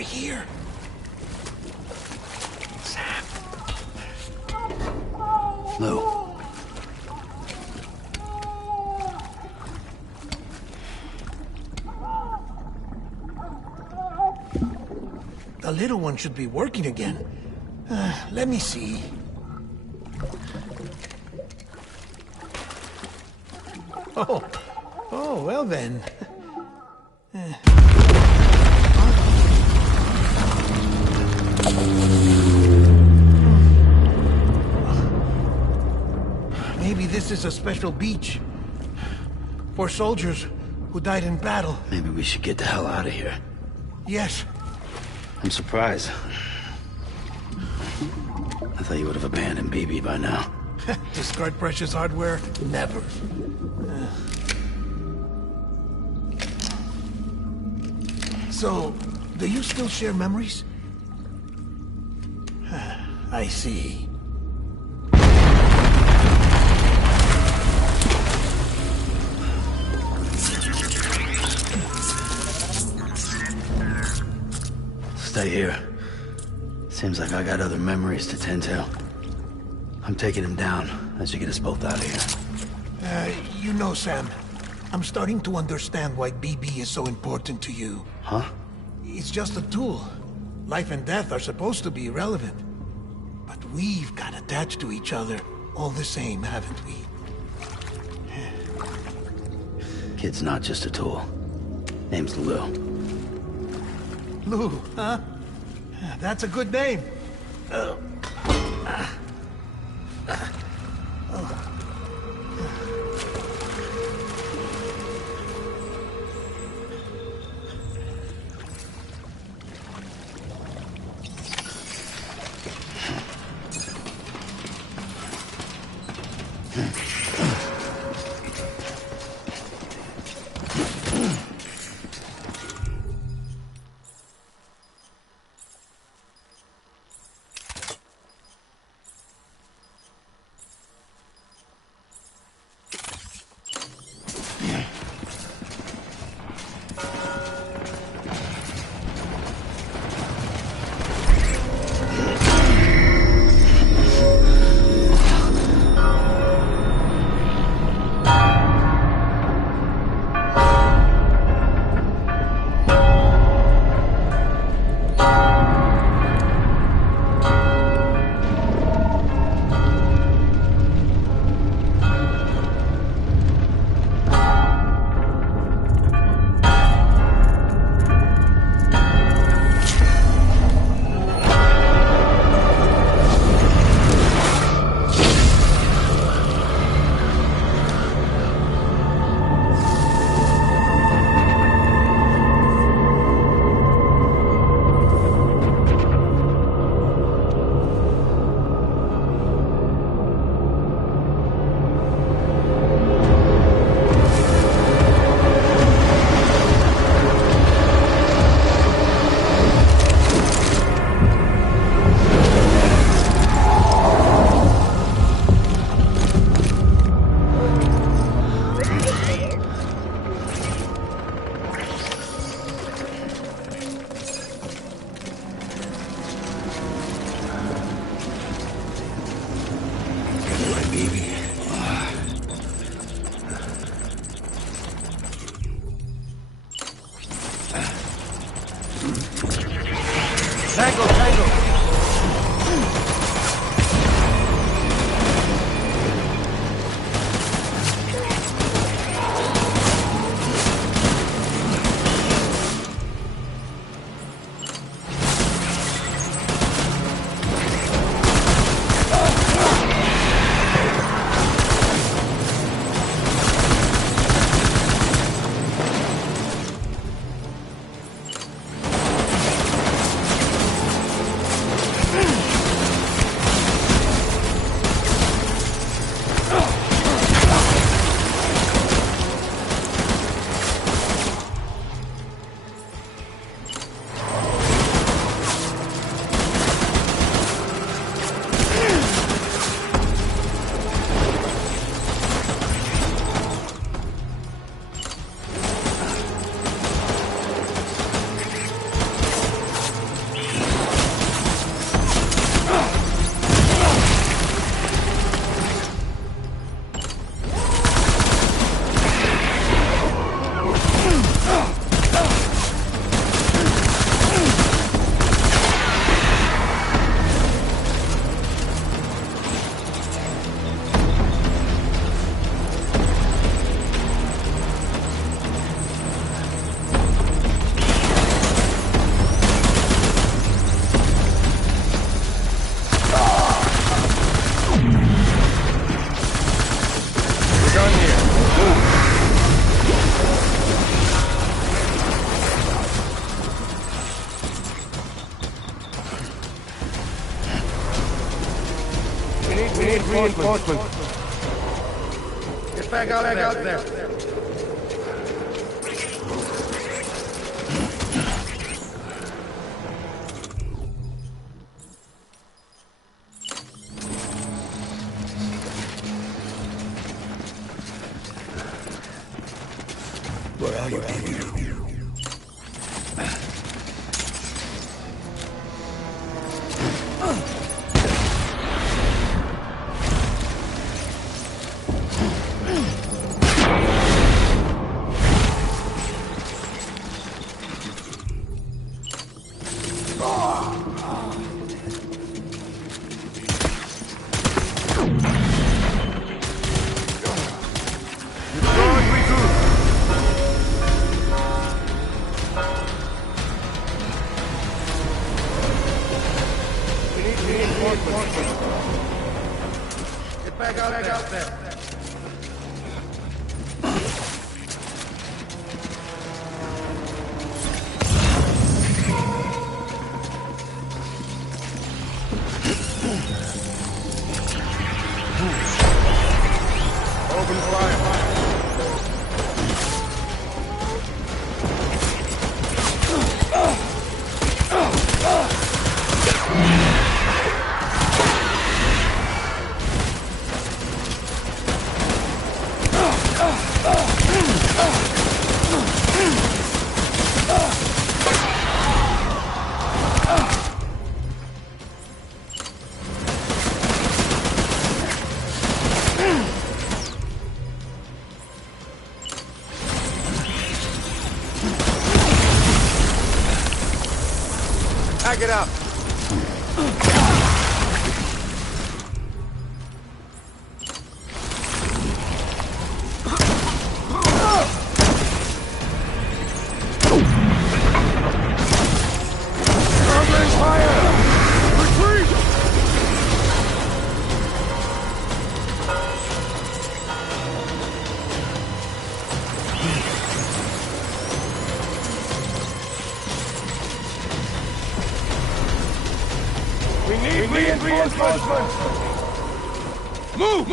over here. Sam. Lou. The little one should be working again. Let me see. Oh, well then. Maybe this is a special beach for soldiers who died in battle. Maybe we should get the hell out of here. Yes. I'm surprised. I thought you would have abandoned BB by now. Discard precious hardware? Never. So, do you still share memories? I see. Stay here. Seems like I got other memories to tend to. I'm taking him down as you get us both out of here. You know, Sam, I'm starting to understand why BB is so important to you. Huh? It's just a tool. Life and death are supposed to be irrelevant. But we've got attached to each other all the same, haven't we? Kid's not just a tool. Name's Lou. Lou, huh? That's a good name. need reinforcements. Get back out there. Where are you? Get back out there. Open fire. Pack it up. We need reinforcements! Move!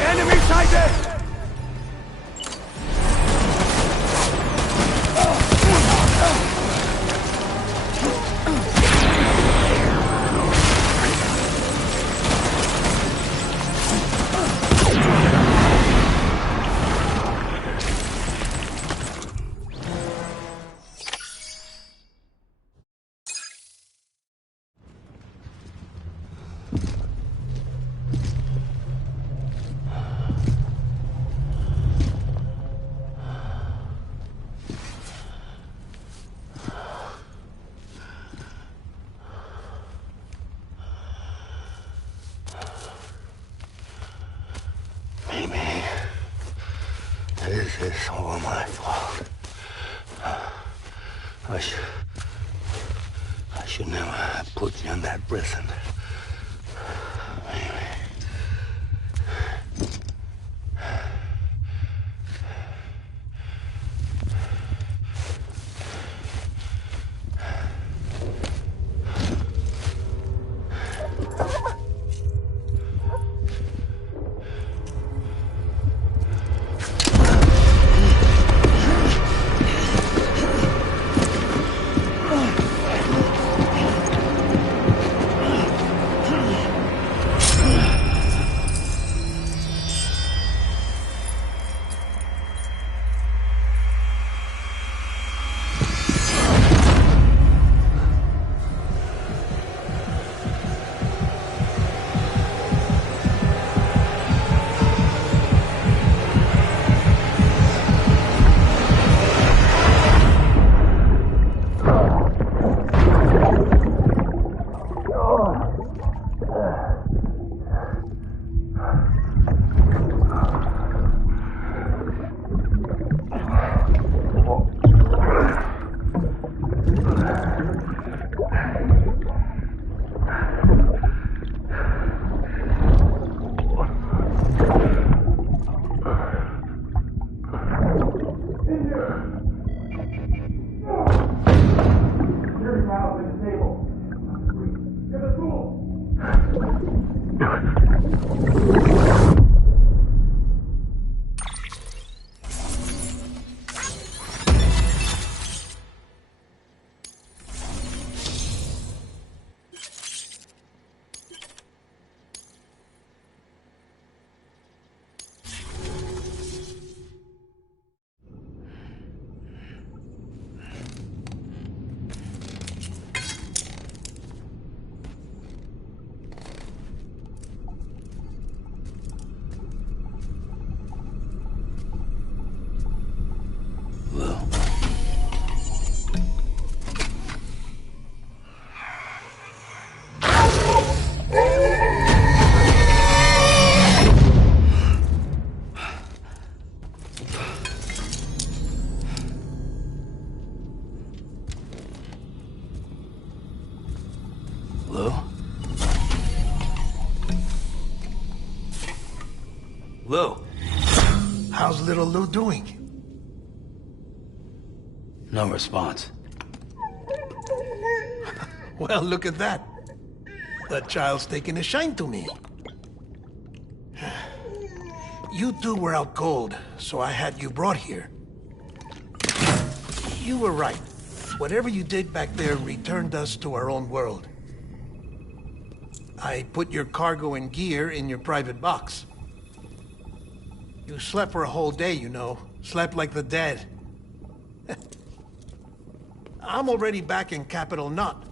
Enemy sighted! This is all my fault. I should never have put you in that prison. Lou. How's little Lou doing? No response. Well, look at that. The child's taking a shine to me. You two were out cold, so I had you brought here. You were right. Whatever you did back there returned us to our own world. I put your cargo and gear in your private box. You slept for a whole day, you know. Slept like the dead. I'm already back in Capital Knot.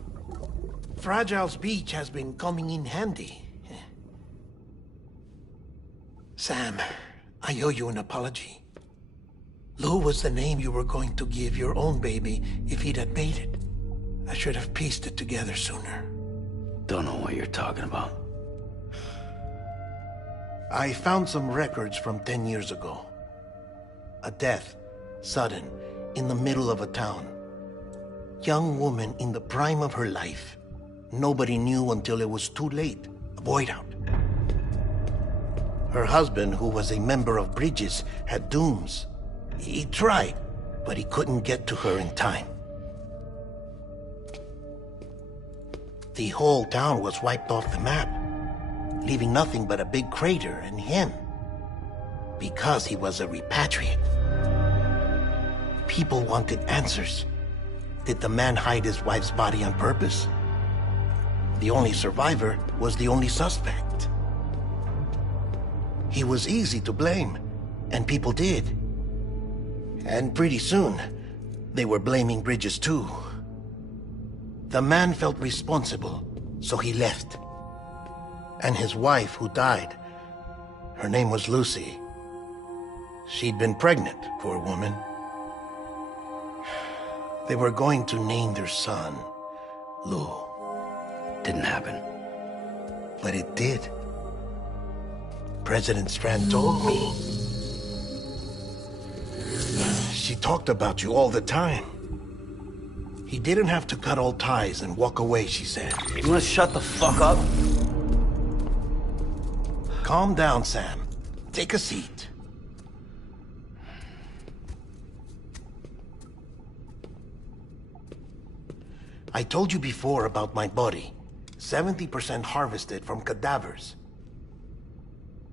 Fragile's beach has been coming in handy. Sam, I owe you an apology. Lou was the name you were going to give your own baby if he'd had made it. I should have pieced it together sooner. Don't know what you're talking about. I found some records from 10 years ago. A death, sudden, in the middle of a town. Young woman in the prime of her life. Nobody knew until it was too late. A void out. Her husband, who was a member of Bridges, had dooms. He tried, but he couldn't get to her in time. The whole town was wiped off the map, leaving nothing but a big crater and him. Because he was a repatriate. People wanted answers. Did the man hide his wife's body on purpose? The only survivor was the only suspect. He was easy to blame, and people did. And pretty soon, they were blaming Bridges too. The man felt responsible, so he left. And his wife, who died, her name was Lucy. She'd been pregnant, poor woman. They were going to name their son Lou. Didn't happen. But it did. President Strand told me. She talked about you all the time. He didn't have to cut all ties and walk away, she said. You wanna shut the fuck up? Calm down, Sam. Take a seat. I told you before about my body. 70% harvested from cadavers.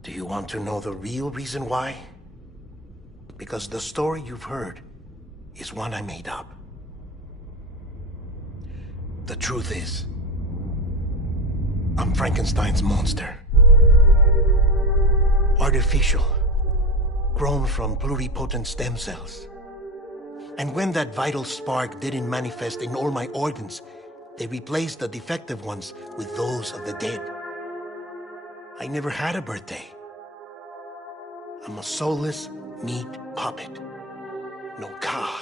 Do you want to know the real reason why? Because the story you've heard is one I made up. The truth is, I'm Frankenstein's monster. Artificial, grown from pluripotent stem cells. And when that vital spark didn't manifest in all my organs, they replaced the defective ones with those of the dead. I never had a birthday. I'm a soulless meat puppet. No car,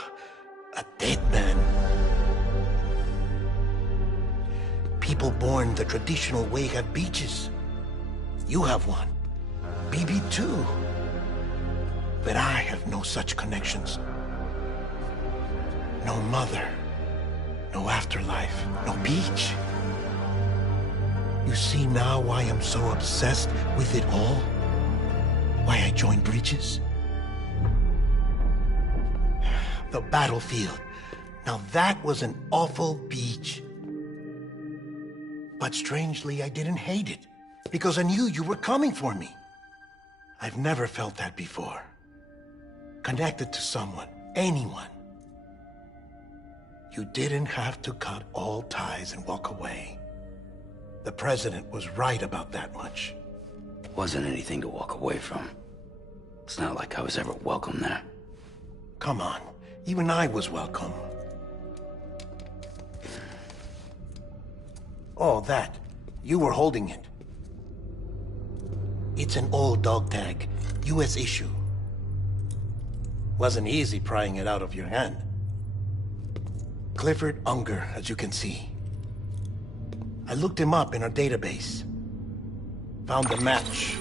a dead man. People born the traditional way have beaches. You have one. BB too. But I have no such connections. No mother. No afterlife. No beach. You see now why I'm so obsessed with it all? Why I joined Bridges? The battlefield. Now that was an awful beach. But strangely, I didn't hate it. Because I knew you were coming for me. I've never felt that before. Connected to someone, anyone. You didn't have to cut all ties and walk away. The president was right about that much. Wasn't anything to walk away from. It's not like I was ever welcome there. Come on, even I was welcome. Oh, that. You were holding it. It's an old dog tag, US issue. Wasn't easy prying it out of your hand. Clifford Unger, as you can see. I looked him up in our database. Found a match.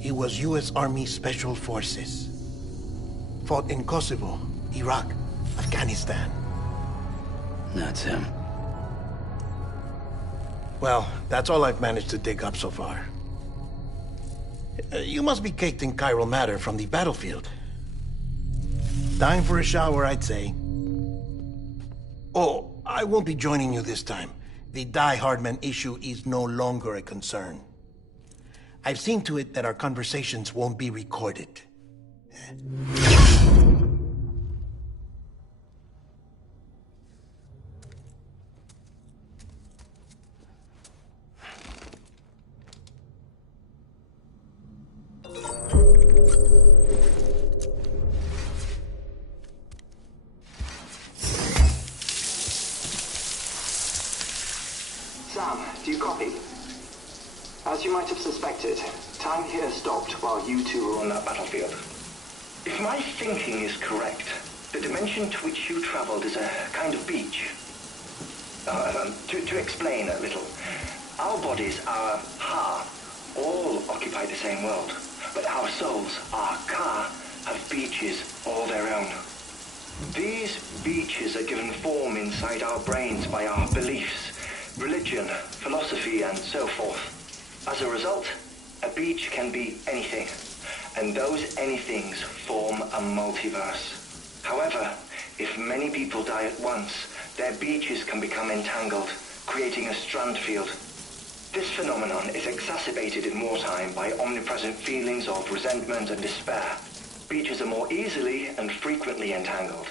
He was US Army Special Forces. Fought in Kosovo, Iraq, Afghanistan. That's him. Well, that's all I've managed to dig up so far. You must be caked in chiral matter from the battlefield. Time for a shower, I'd say. Oh, I won't be joining you this time. The Die Hardman issue is no longer a concern. I've seen to it that our conversations won't be recorded. Sam, do you copy? As you might have suspected, time here stopped while you two were on that battlefield. If my thinking is correct, the dimension to which you traveled is a kind of beach. To explain a little, our bodies, our Ha, all occupy the same world, but our souls, our Ka, have beaches all their own. These beaches are given form inside our brains by our beliefs, religion, philosophy, and so forth. As a result, a beach can be anything, and those anythings form a multiverse. However, if many people die at once, their beaches can become entangled, creating a strand field. This phenomenon is exacerbated in wartime by omnipresent feelings of resentment and despair. Beaches are more easily and frequently entangled.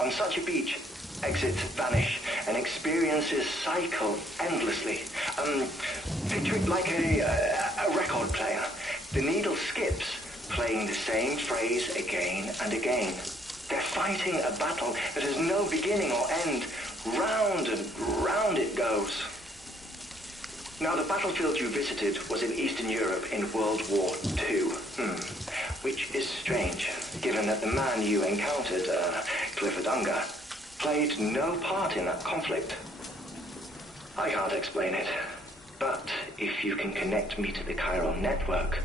On such a beach, exits vanish and experiences cycle endlessly. Picture it like a record player. The needle skips, playing the same phrase again and again. They're fighting a battle that has no beginning or end. Round and round it goes. Now, the battlefield you visited was in Eastern Europe in World War II. Which is strange, given that the man you encountered, Clifford Unger, played no part in that conflict. I can't explain it, but if you can connect me to the chiral network,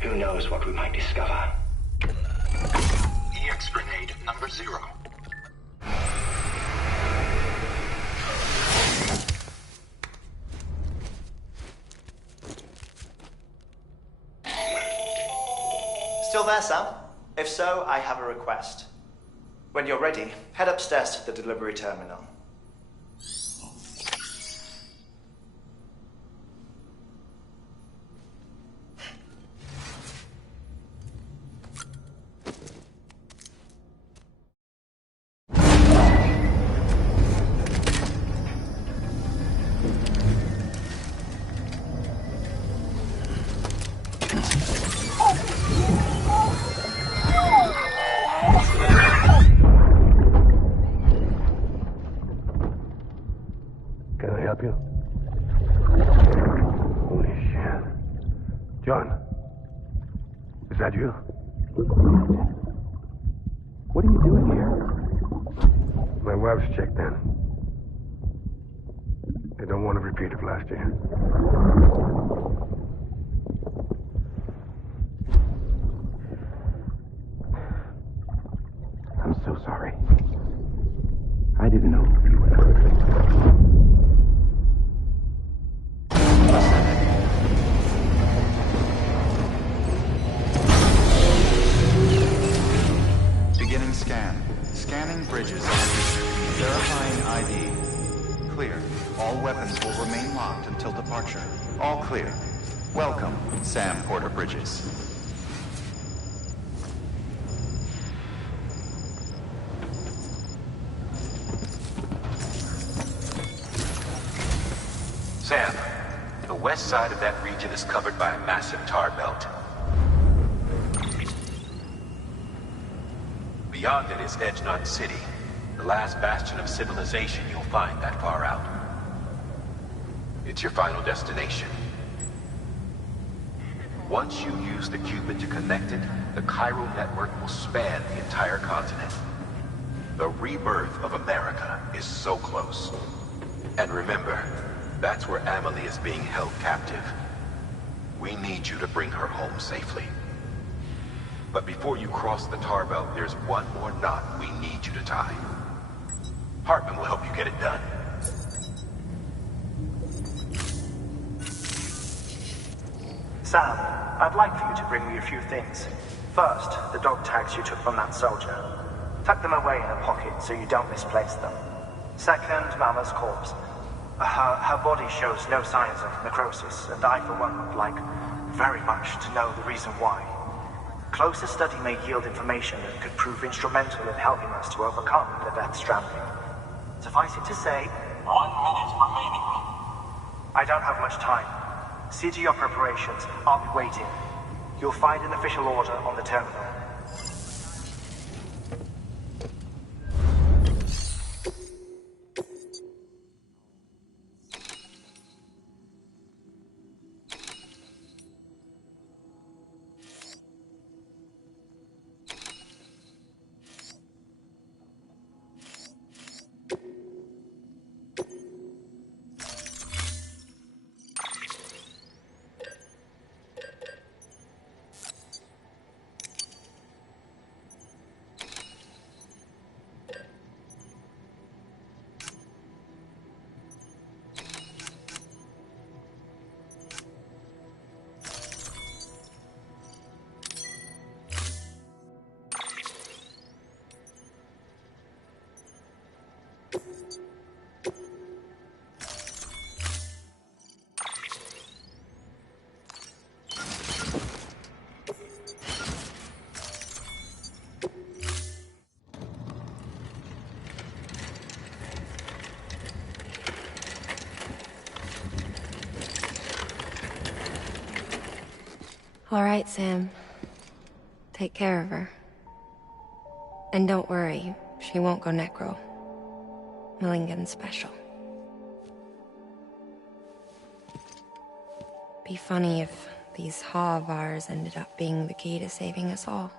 who knows what we might discover. EX grenade number 0. Still there, Sam? If so, I have a request. When you're ready, head upstairs to the delivery terminal. Can I help you? Holy shit. John, is that you? What are you doing here? My wife's checked in. They don't want a repeat of last year. I'm so sorry. I didn't know you were hurt. Beginning scan. Scanning bridges. Verifying ID. Clear. All weapons will remain locked until departure. All clear. Welcome, Sam Porter Bridges. Sam, the west side of that region is covered by a massive tar belt. Beyond it is Edgenot City, the last bastion of civilization you'll find that far out. It's your final destination. Once you use the qubit to connect it, the chiral network will span the entire continent. The rebirth of America is so close. And remember, that's where Amelie is being held captive. We need you to bring her home safely. But before you cross the tar belt, there's one more knot we need you to tie. Hartman will help you get it done. Sam, I'd like for you to bring me a few things. First, the dog tags you took from that soldier. Tuck them away in a pocket so you don't misplace them. Second, Mama's corpse. Her body shows no signs of necrosis, and I, for one, would like very much to know the reason why. Closer study may yield information that could prove instrumental in helping us to overcome the Death Stranding. Suffice it to say, 1 minute remaining. I don't have much time. See to your preparations. I'll be waiting. You'll find an official order on the terminal. All right, Sam. Take care of her. And don't worry, she won't go necro. Millingen's special. Be funny if these Ha of ours ended up being the key to saving us all.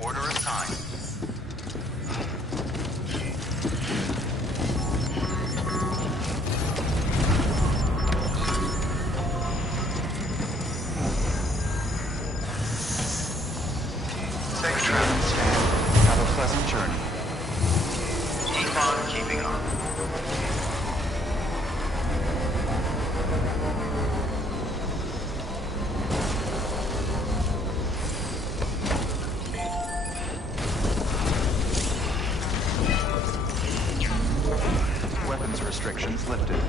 Order assigned. Safe travel, Stan. Have a pleasant journey. Keep on keeping on. Weapons restrictions lifted.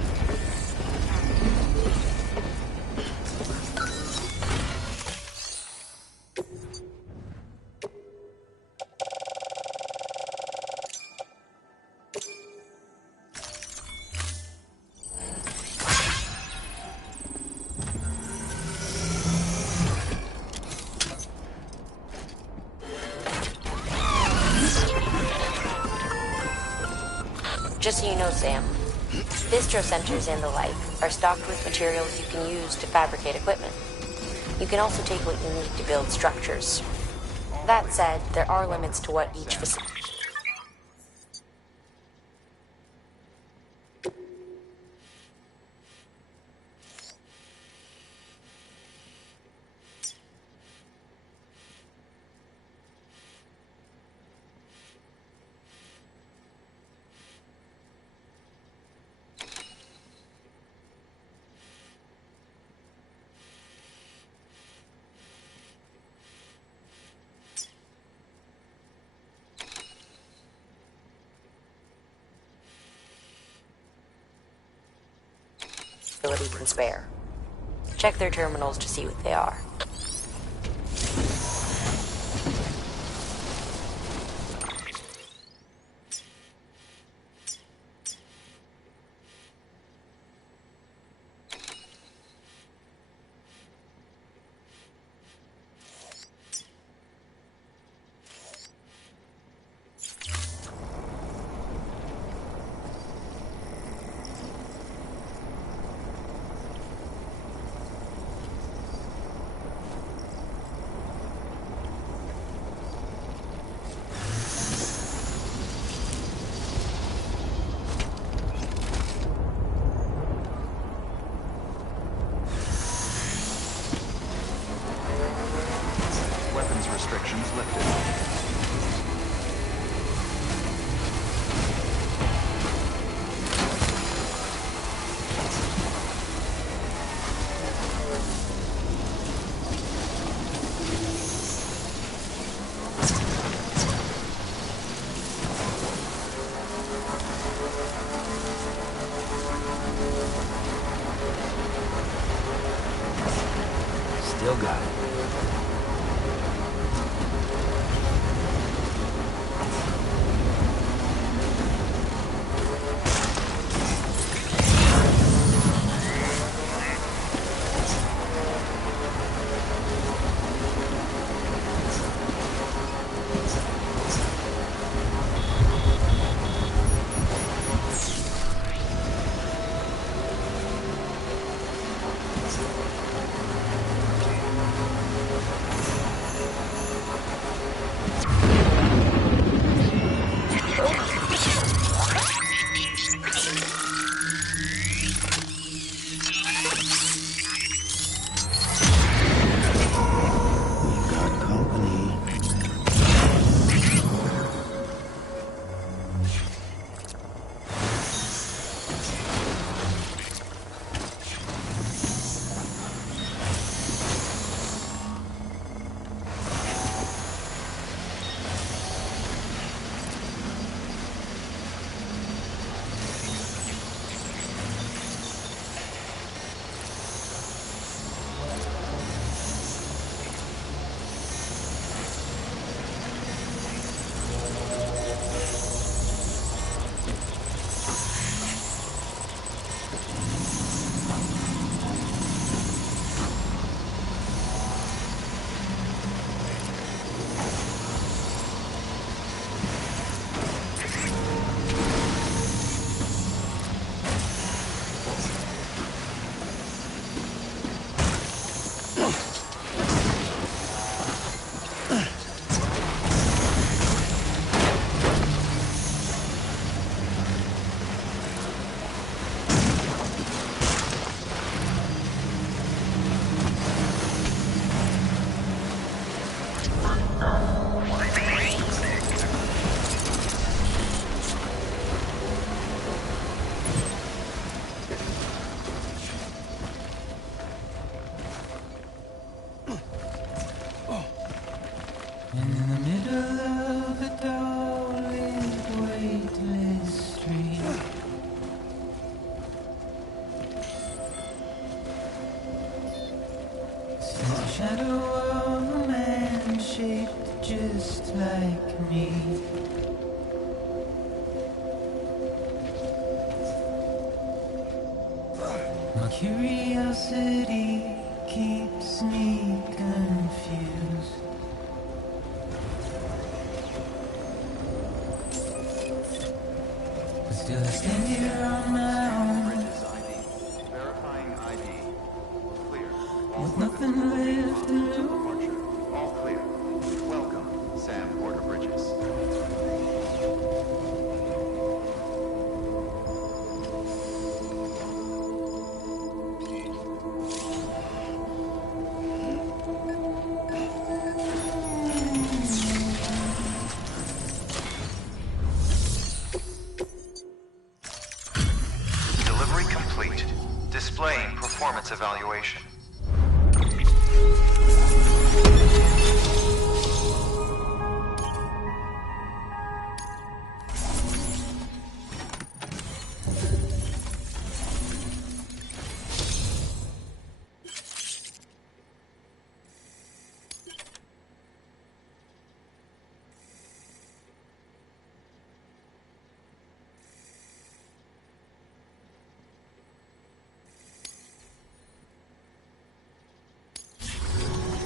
Just so you know, Sam, bistro centers and the like are stocked with materials you can use to fabricate equipment. You can also take what you need to build structures. That said, there are limits to what each facility... can spare. Check their terminals to see what they are. Still got it. Shadow of a man shaped just like me. My curiosity keeps me confused. But still I stand here on my own. Verifying ID. Clear. With nothing left to do. All clear. Welcome, Sam Porter Bridges. Delivery complete. Displaying performance evaluation.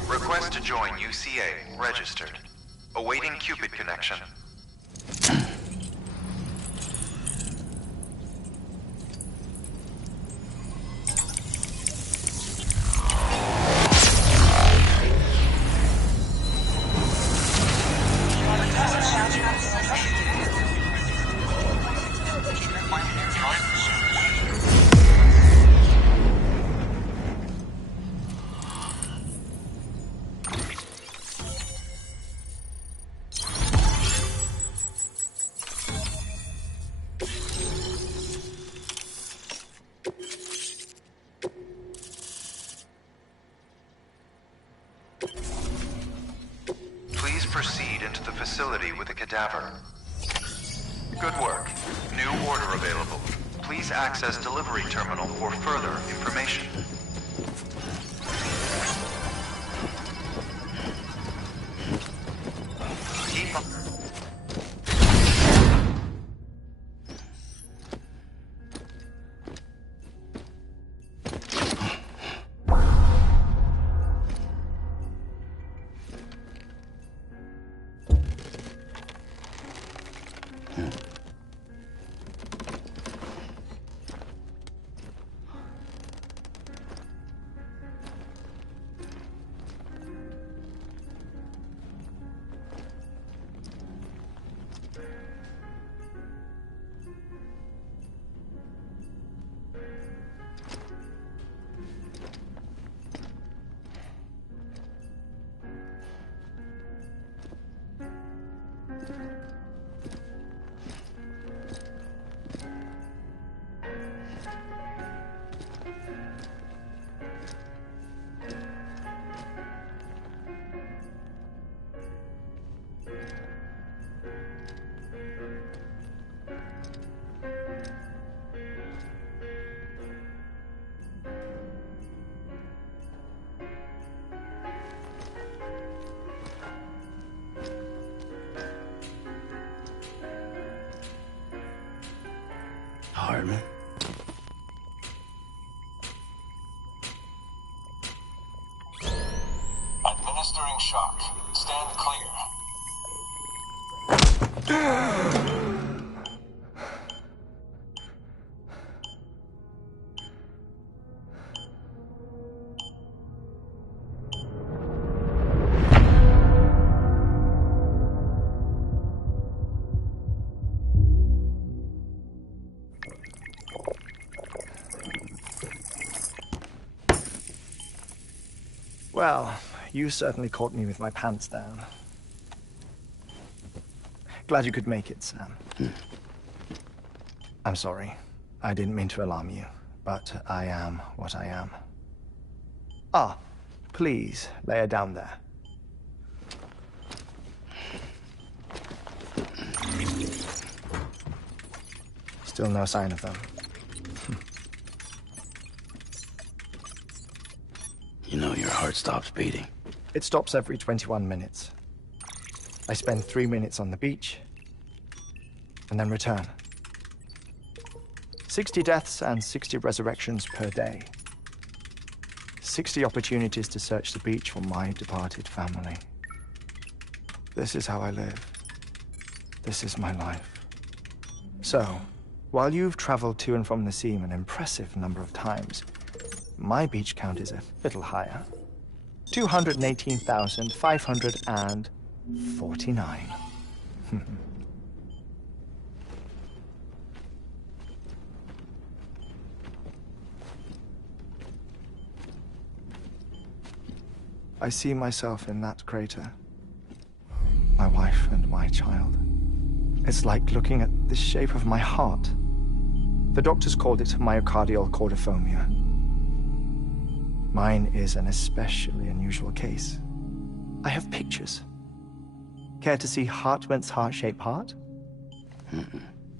Request to join UCA. Registered. Awaiting Cupid connection. Please proceed into the facility with the cadaver. Good work. New order available. Please access delivery terminal for further information. Hardman. Administering shock. Stand clear. Well, you certainly caught me with my pants down. Glad you could make it, Sam. I'm sorry. I didn't mean to alarm you, but I am what I am. Ah, please, lay her down there. Still no sign of them. You know your heart stops beating. It stops every 21 minutes. I spend 3 minutes on the beach, and then return. 60 deaths and 60 resurrections per day. 60 opportunities to search the beach for my departed family. This is how I live. This is my life. So, while you've traveled to and from the seam an impressive number of times, my beach count is a little higher. 218,549. I see myself in that crater. My wife and my child. It's like looking at the shape of my heart. The doctors called it myocardial cordiformia. Mine is an especially unusual case. I have pictures. Care to see Hartman's heart-shaped heart?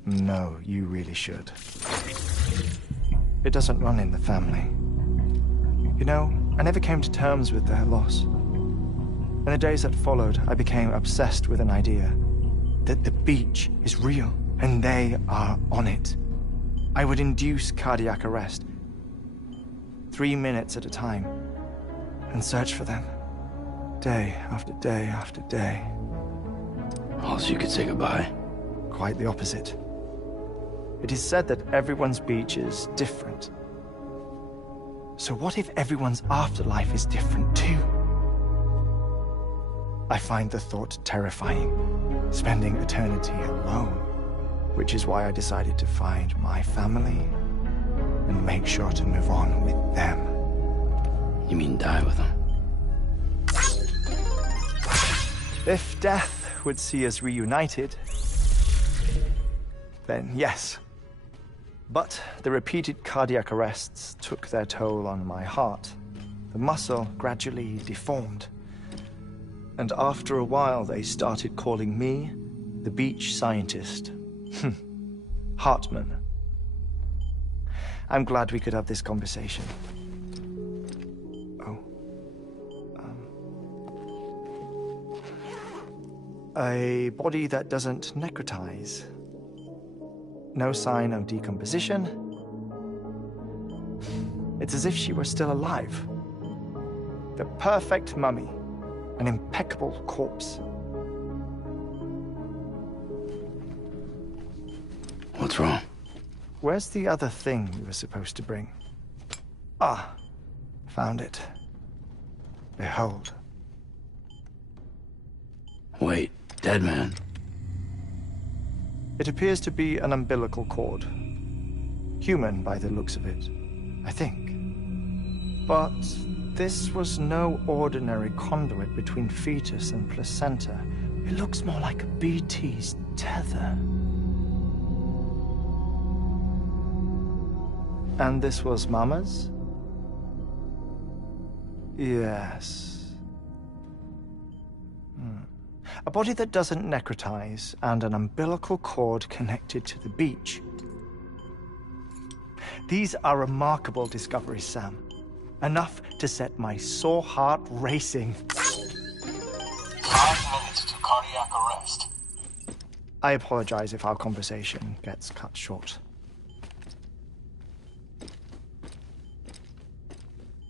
No, you really should. It doesn't run in the family. You know, I never came to terms with their loss. In the days that followed, I became obsessed with an idea that the beach is real and they are on it. I would induce cardiac arrest, 3 minutes at a time, and search for them, day after day after day. Also, you could say goodbye. Quite the opposite. It is said that everyone's beach is different. So what if everyone's afterlife is different too? I find the thought terrifying, spending eternity alone, which is why I decided to find my family and make sure to move on with them. You mean die with them? If death would see us reunited, then yes. But the repeated cardiac arrests took their toll on my heart. The muscle gradually deformed. And after a while, they started calling me the beach scientist. Hartman. I'm glad we could have this conversation. A body that doesn't necrotize. No sign of decomposition. It's as if she were still alive. The perfect mummy. An impeccable corpse. What's wrong? Where's the other thing you were supposed to bring? Ah, found it. Behold. Wait, dead man? It appears to be an umbilical cord. Human by the looks of it, I think. But this was no ordinary conduit between fetus and placenta. It looks more like a BT's tether. And this was Mama's? Yes. A body that doesn't necrotize, and an umbilical cord connected to the beach. These are remarkable discoveries, Sam. Enough to set my sore heart racing. 5 minutes to cardiac arrest. I apologize if our conversation gets cut short.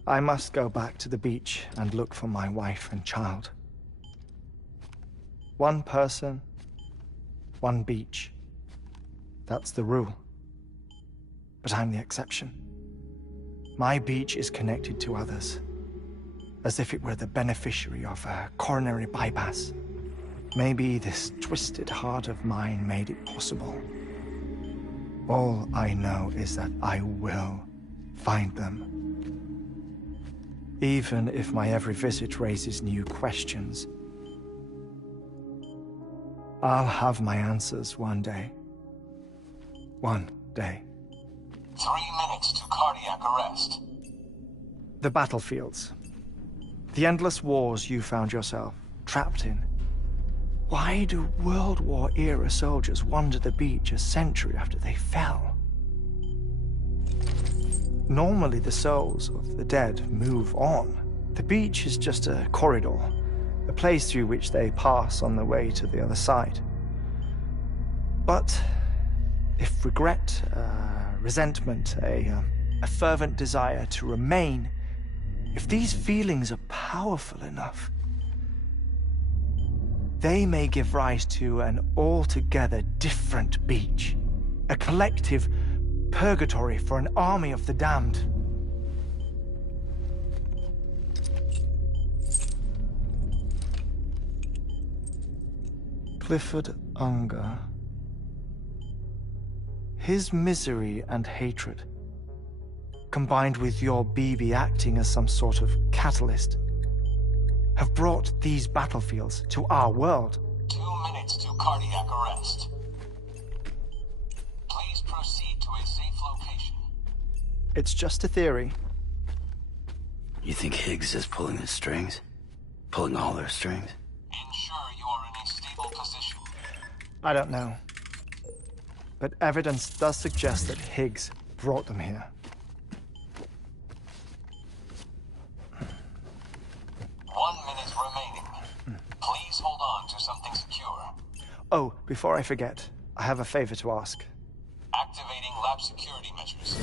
I must go back to the beach and look for my wife and child. One person, one beach. That's the rule. But I'm the exception. My beach is connected to others, as if it were the beneficiary of a coronary bypass. Maybe this twisted heart of mine made it possible. All I know is that I will find them. Even if my every visit raises new questions, I'll have my answers one day. One day. 3 minutes to cardiac arrest. The battlefields. The endless wars you found yourself trapped in. Why do World War-era soldiers wander the beach a century after they fell? Normally the souls of the dead move on. The beach is just a corridor, a place through which they pass on the way to the other side. But if regret, resentment, a fervent desire to remain, if these feelings are powerful enough, they may give rise to an altogether different beach, a collective purgatory for an army of the damned. Clifford Unger. His misery and hatred, combined with your BB acting as some sort of catalyst, have brought these battlefields to our world. 2 minutes to cardiac arrest. Please proceed to a safe location. It's just a theory. You think Higgs is pulling the strings? Pulling all their strings? Ensure you are in a stable position. I don't know. But evidence does suggest that Higgs brought them here. 1 minute remaining. Please hold on to something secure. Oh, before I forget, I have a favor to ask. Activating lab security measures.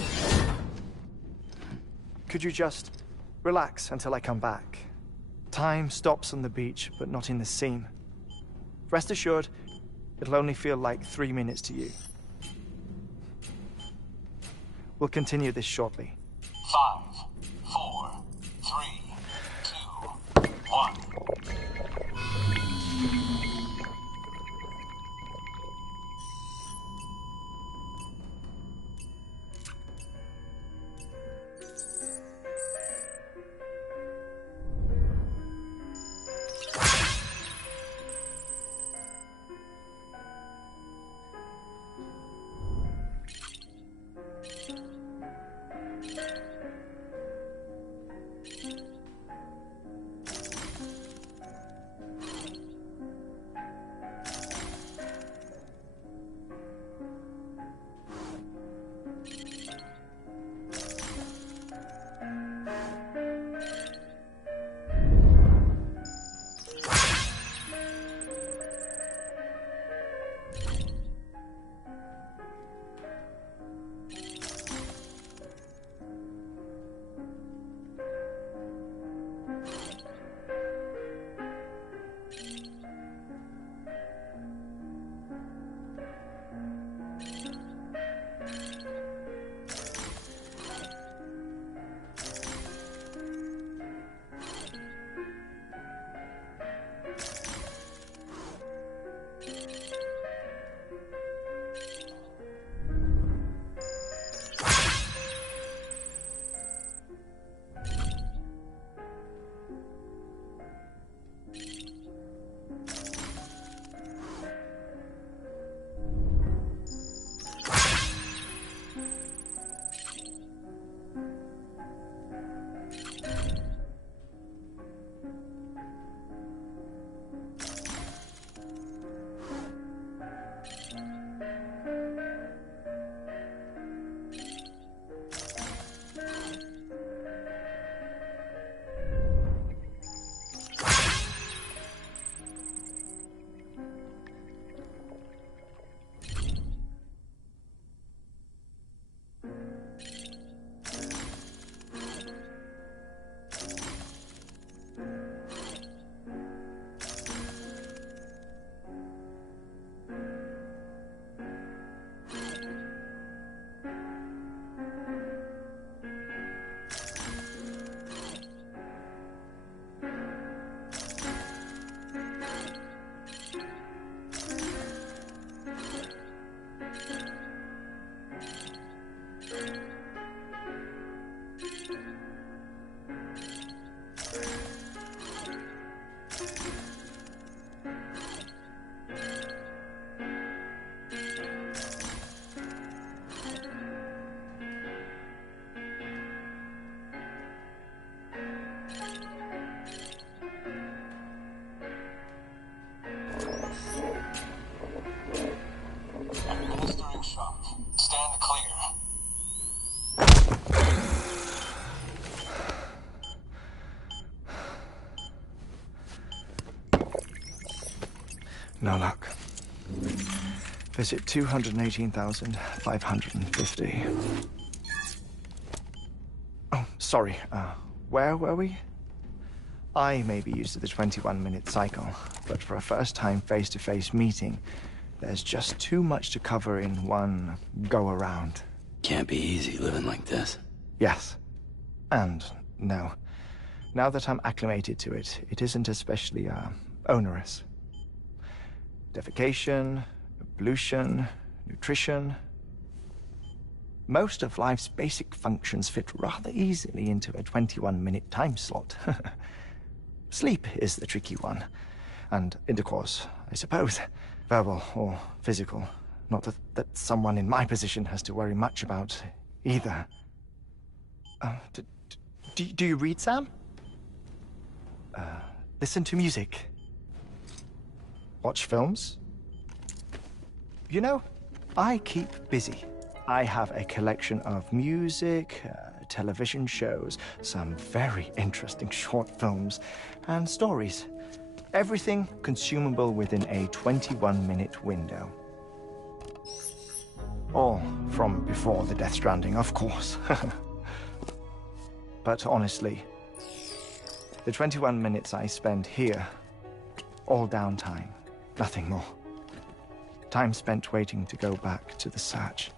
Could you just relax until I come back? Time stops on the beach, but not in the scene. Rest assured, it'll only feel like 3 minutes to you. We'll continue this shortly. 5, 4, 3, 2, 1. No luck. Visit 218,550. Oh, sorry. Where were we? I may be used to the 21-minute cycle, but for a first-time face-to-face meeting, there's just too much to cover in one go-around. Can't be easy living like this. Yes. And no. Now that I'm acclimated to it, it isn't especially, onerous. Defecation, ablution, nutrition. Most of life's basic functions fit rather easily into a 21-minute time slot. Sleep is the tricky one. And intercourse, I suppose. Verbal or physical. Not that someone in my position has to worry much about either. Do you read, Sam? Listen to music. Watch films. You know, I keep busy. I have a collection of music, television shows, some very interesting short films, and stories. Everything consumable within a 21-minute window. All from before the Death Stranding, of course. But honestly, the 21 minutes I spend here, all downtime, nothing more. Time spent waiting to go back to the search.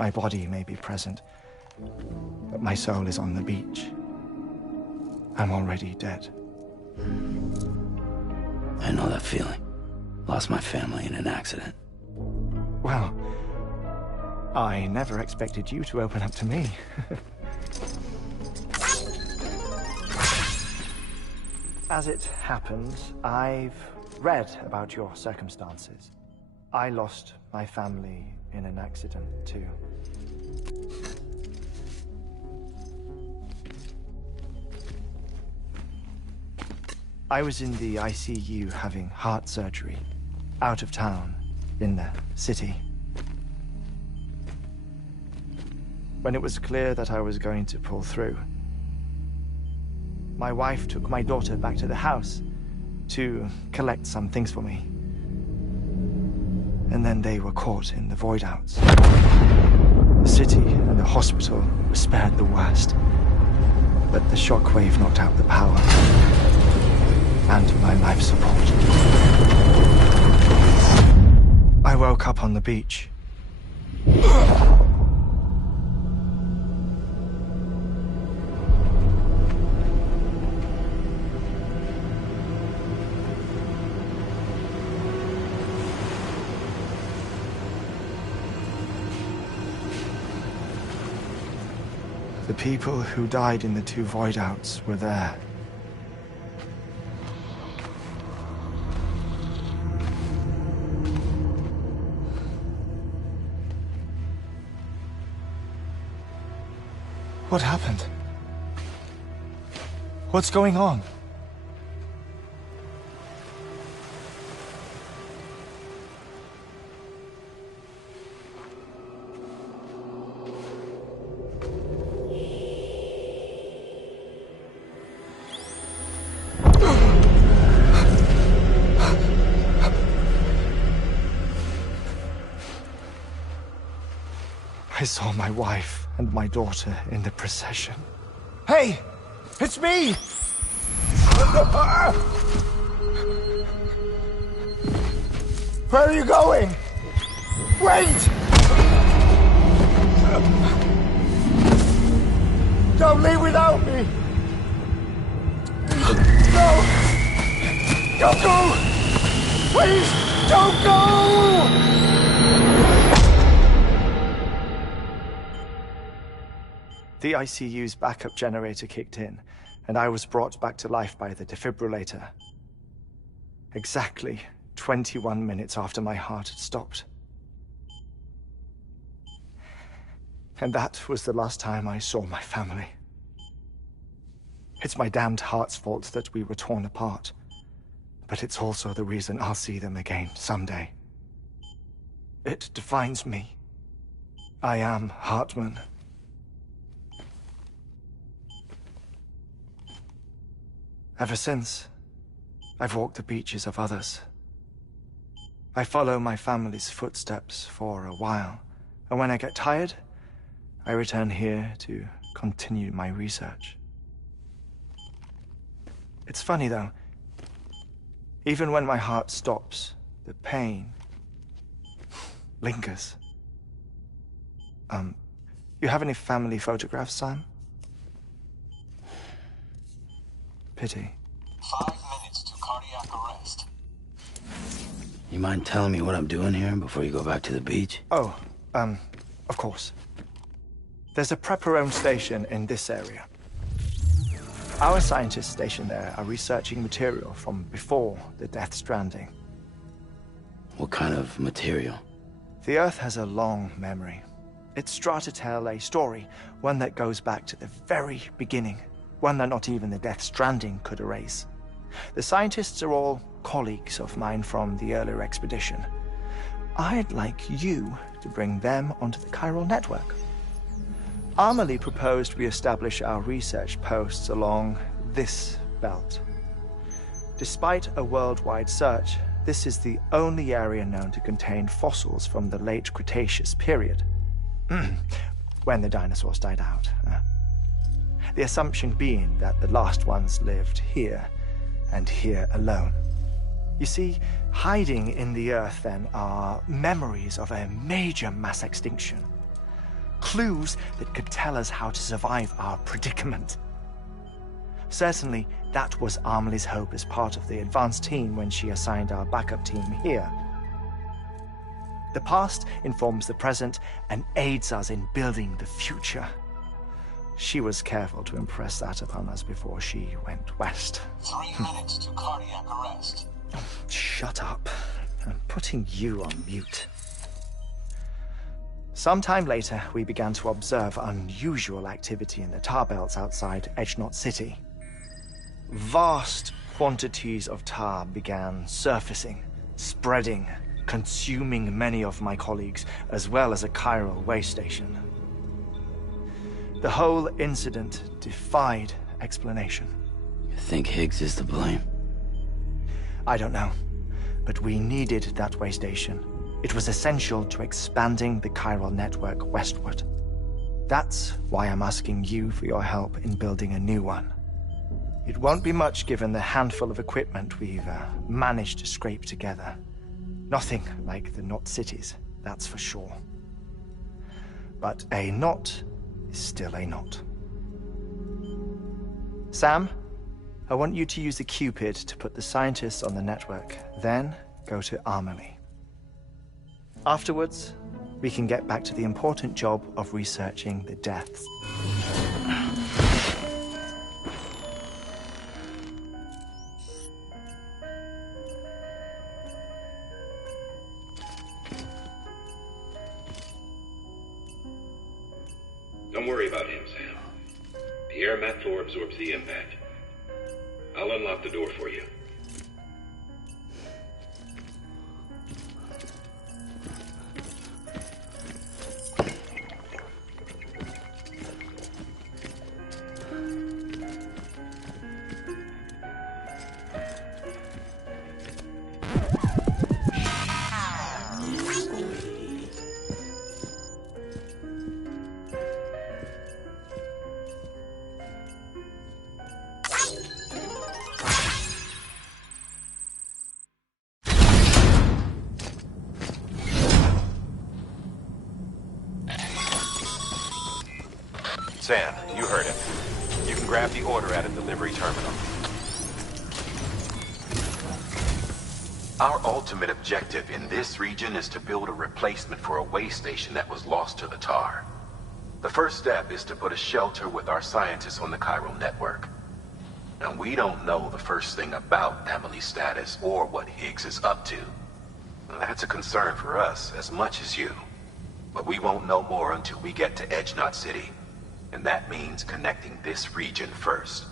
My body may be present, but my soul is on the beach. I'm already dead. I know that feeling. Lost my family in an accident. Well, I never expected you to open up to me. As it happens, I've read about your circumstances. I lost my family in an accident, too. I was in the ICU having heart surgery, out of town, in the city. When it was clear that I was going to pull through, my wife took my daughter back to the house to collect some things for me. And then they were caught in the void-outs. The city and the hospital were spared the worst, but the shockwave knocked out the power and my life support. I woke up on the beach. The people who died in the two void-outs were there. What happened? What's going on? I saw my wife and my daughter in the procession. Hey! It's me! Where are you going? Wait! Don't leave without me! No! Don't go! Please, don't go! The ICU's backup generator kicked in, and I was brought back to life by the defibrillator. Exactly 21 minutes after my heart had stopped. And that was the last time I saw my family. It's my damned heart's fault that we were torn apart, but it's also the reason I'll see them again someday. It defines me. I am Hartman. Ever since, I've walked the beaches of others, I follow my family's footsteps for a while, and when I get tired, I return here to continue my research. It's funny though, even when my heart stops, the pain lingers. You have any family photographs, Sam? Pity. 5 minutes to cardiac arrest. You mind telling me what I'm doing here before you go back to the beach? Oh, of course. There's a prepper-owned station in this area. Our scientists stationed there are researching material from before the Death Stranding. What kind of material? The Earth has a long memory. It's trying to tell a story, one that goes back to the very beginning, one that not even the Death Stranding could erase. The scientists are all colleagues of mine from the earlier expedition. I'd like you to bring them onto the chiral network. Amelie proposed we establish our research posts along this belt. Despite a worldwide search, this is the only area known to contain fossils from the late Cretaceous period. When the dinosaurs died out. The assumption being that the last ones lived here, and here alone. You see, hiding in the Earth then are memories of a major mass extinction. Clues that could tell us how to survive our predicament. Certainly, that was Amelie's hope as part of the advanced team when she assigned our backup team here. The past informs the present and aids us in building the future. She was careful to impress that upon us before she went west. 3 minutes to cardiac arrest. Shut up. I'm putting you on mute. Sometime later, we began to observe unusual activity in the tar belts outside Edgenot City. Vast quantities of tar began surfacing, spreading, consuming many of my colleagues, as well as a chiral way station. The whole incident defied explanation. You think Higgs is to blame? I don't know, but we needed that way station. It was essential to expanding the chiral network westward. That's why I'm asking you for your help in building a new one. It won't be much given the handful of equipment we've managed to scrape together. Nothing like the knot cities, that's for sure. But a knot is still a knot. Sam, I want you to use the Cupid to put the scientists on the network, then go to Amelie. Afterwards, we can get back to the important job of researching the deaths. Don't worry about him, Sam. The air mat floor absorbs the impact. I'll unlock the door for you. Sam, you heard him. You can grab the order at a delivery terminal. Our ultimate objective in this region is to build a replacement for a way station that was lost to the tar. The first step is to put a shelter with our scientists on the chiral network. Now, we don't know the first thing about Amelie's status or what Higgs is up to. That's a concern for us as much as you. But we won't know more until we get to Edgenot City. And that means connecting this region first.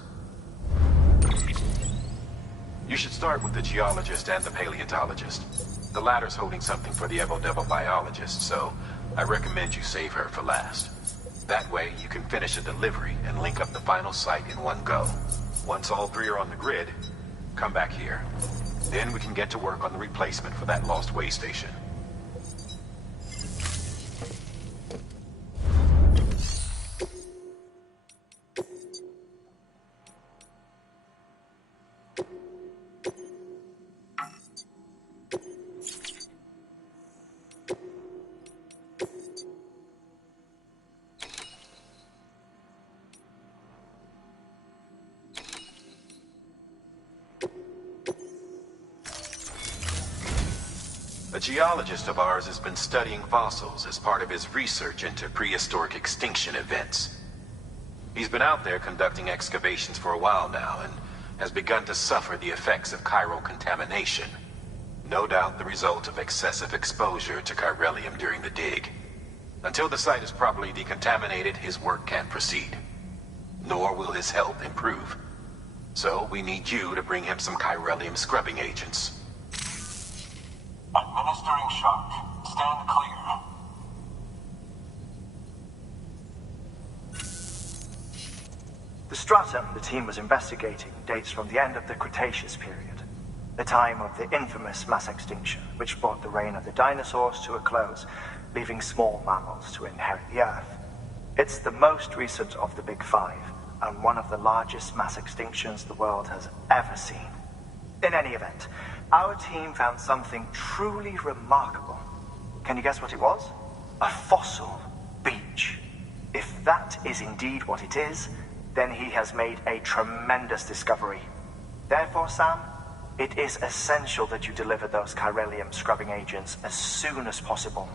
You should start with the geologist and the paleontologist. The latter's holding something for the Evo-Devo biologist, so I recommend you save her for last. That way, you can finish a delivery and link up the final site in one go. Once all three are on the grid, come back here. Then we can get to work on the replacement for that lost way station. A geologist of ours has been studying fossils as part of his research into prehistoric extinction events. He's been out there conducting excavations for a while now and has begun to suffer the effects of chiral contamination. No doubt the result of excessive exposure to chiralium during the dig. Until the site is properly decontaminated, his work can't proceed. Nor will his health improve. So we need you to bring him some chiralium scrubbing agents. Administering shock. Stand clear. The stratum the team was investigating dates from the end of the Cretaceous period, the time of the infamous mass extinction, which brought the reign of the dinosaurs to a close, leaving small mammals to inherit the Earth. It's the most recent of the Big Five, and one of the largest mass extinctions the world has ever seen. In any event, our team found something truly remarkable. Can you guess what it was? A fossil beach. If that is indeed what it is, then he has made a tremendous discovery. Therefore, Sam, it is essential that you deliver those chiralium scrubbing agents as soon as possible.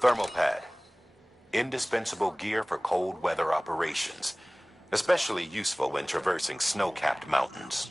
Thermal pad. Indispensable gear for cold weather operations. Especially useful when traversing snow-capped mountains.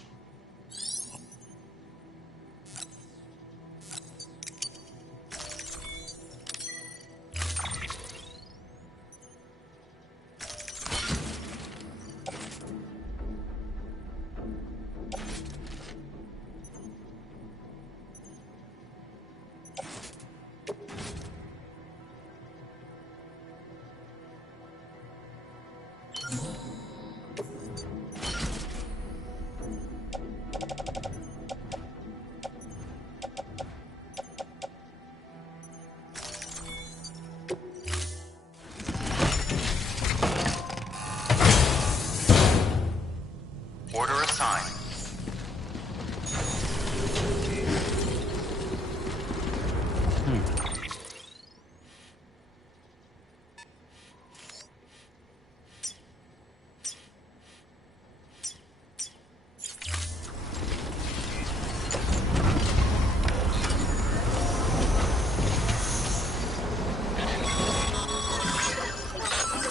Order assigned.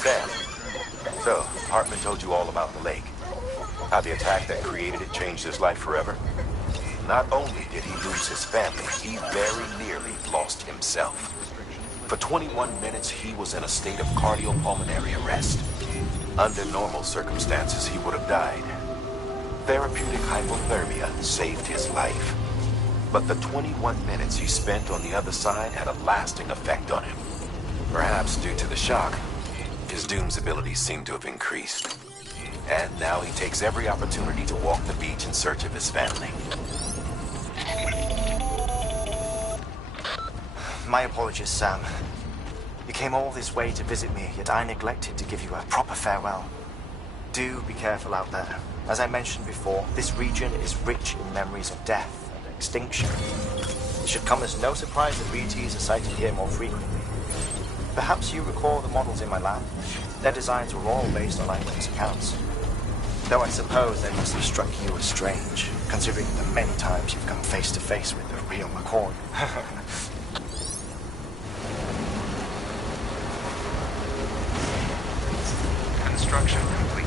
Sam, so Hartman told you all about the lake. How the attack that created it changed his life forever. Not only did he lose his family, he very nearly lost himself. For 21 minutes, he was in a state of cardiopulmonary arrest. Under normal circumstances, he would have died. Therapeutic hypothermia saved his life. But the 21 minutes he spent on the other side had a lasting effect on him. Perhaps due to the shock, his Doom's abilities seem to have increased. And now he takes every opportunity to walk the beach in search of his family. My apologies, Sam. You came all this way to visit me, yet I neglected to give you a proper farewell. Do be careful out there. As I mentioned before, this region is rich in memories of death and extinction. It should come as no surprise that BTs are sighted here more frequently. Perhaps you recall the models in my lab? Their designs were all based on eyewitness accounts. Though I suppose they must have struck you as strange, considering the many times you've come face to face with the real McCoy. Construction complete.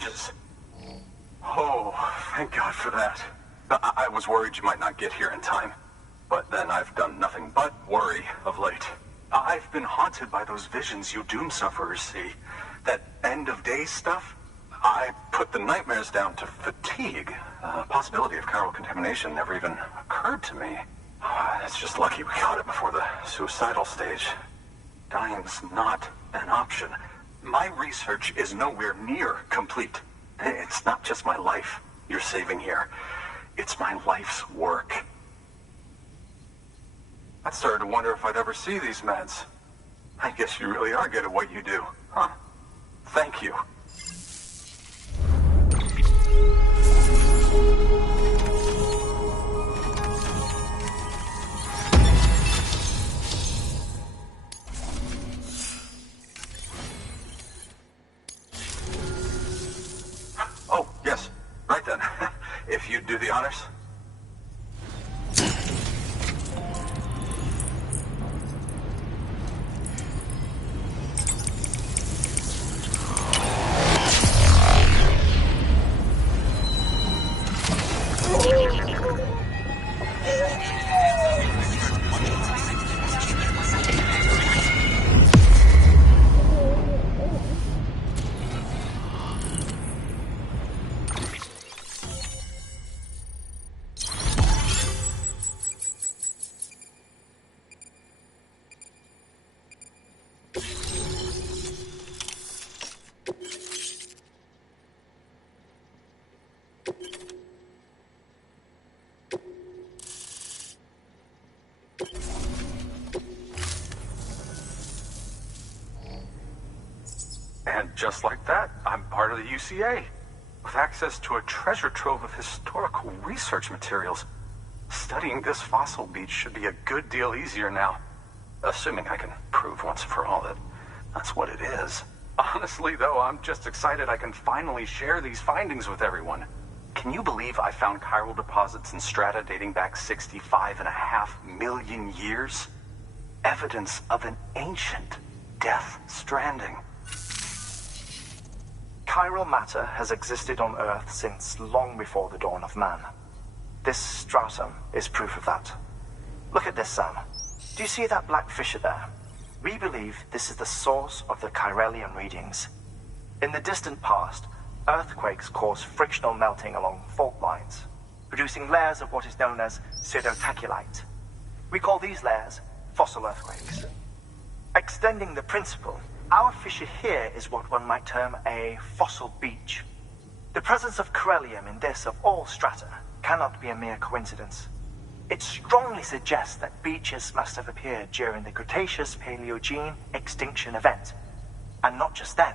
bridges. Oh, thank God for that. I was worried you might not get here in time. But then I've done nothing but worry of late. I've been haunted by those visions you doom sufferers see. That end-of-days stuff. I put the nightmares down to fatigue. The possibility of chiral contamination never even occurred to me. It's just lucky we caught it before the suicidal stage. Dying's not an option. My research is nowhere near complete. It's not just my life you're saving here. It's my life's work. I started to wonder if I'd ever see these meds. I guess you really are good at what you do, huh? Thank you. Oh, yes. Right then. If you'd do the honors. And just like that, I'm part of the UCA, with access to a treasure trove of historical research materials. Studying this fossil beach should be a good deal easier now, assuming I can prove once for all that that's what it is. Honestly, though, I'm just excited I can finally share these findings with everyone. Can you believe I found chiral deposits in strata dating back 65.5 million years? Evidence of an ancient death stranding. Chiral matter has existed on Earth since long before the dawn of man. This stratum is proof of that. Look at this, Sam. Do you see that black fissure there? We believe this is the source of the Chiralian readings. In the distant past, earthquakes caused frictional melting along fault lines, producing layers of what is known as pseudotaculite. We call these layers fossil earthquakes. Extending the principle, our fissure here is what one might term a fossil beach. The presence of chiralium in this of all strata cannot be a mere coincidence. It strongly suggests that beaches must have appeared during the Cretaceous-Paleogene extinction event. And not just then.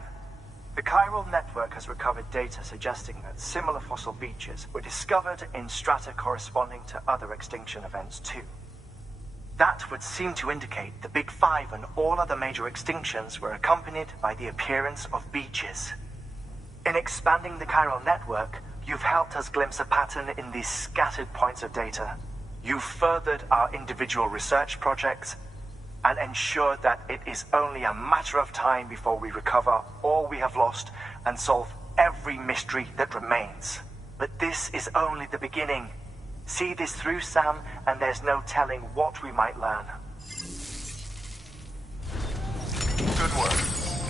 The chiral network has recovered data suggesting that similar fossil beaches were discovered in strata corresponding to other extinction events too. That would seem to indicate the Big Five and all other major extinctions were accompanied by the appearance of beaches. In expanding the chiral network, you've helped us glimpse a pattern in these scattered points of data. You've furthered our individual research projects and ensured that it is only a matter of time before we recover all we have lost and solve every mystery that remains. But this is only the beginning. See this through, Sam, and there's no telling what we might learn. Good work.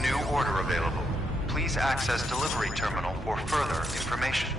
New order available. Please access delivery terminal for further information.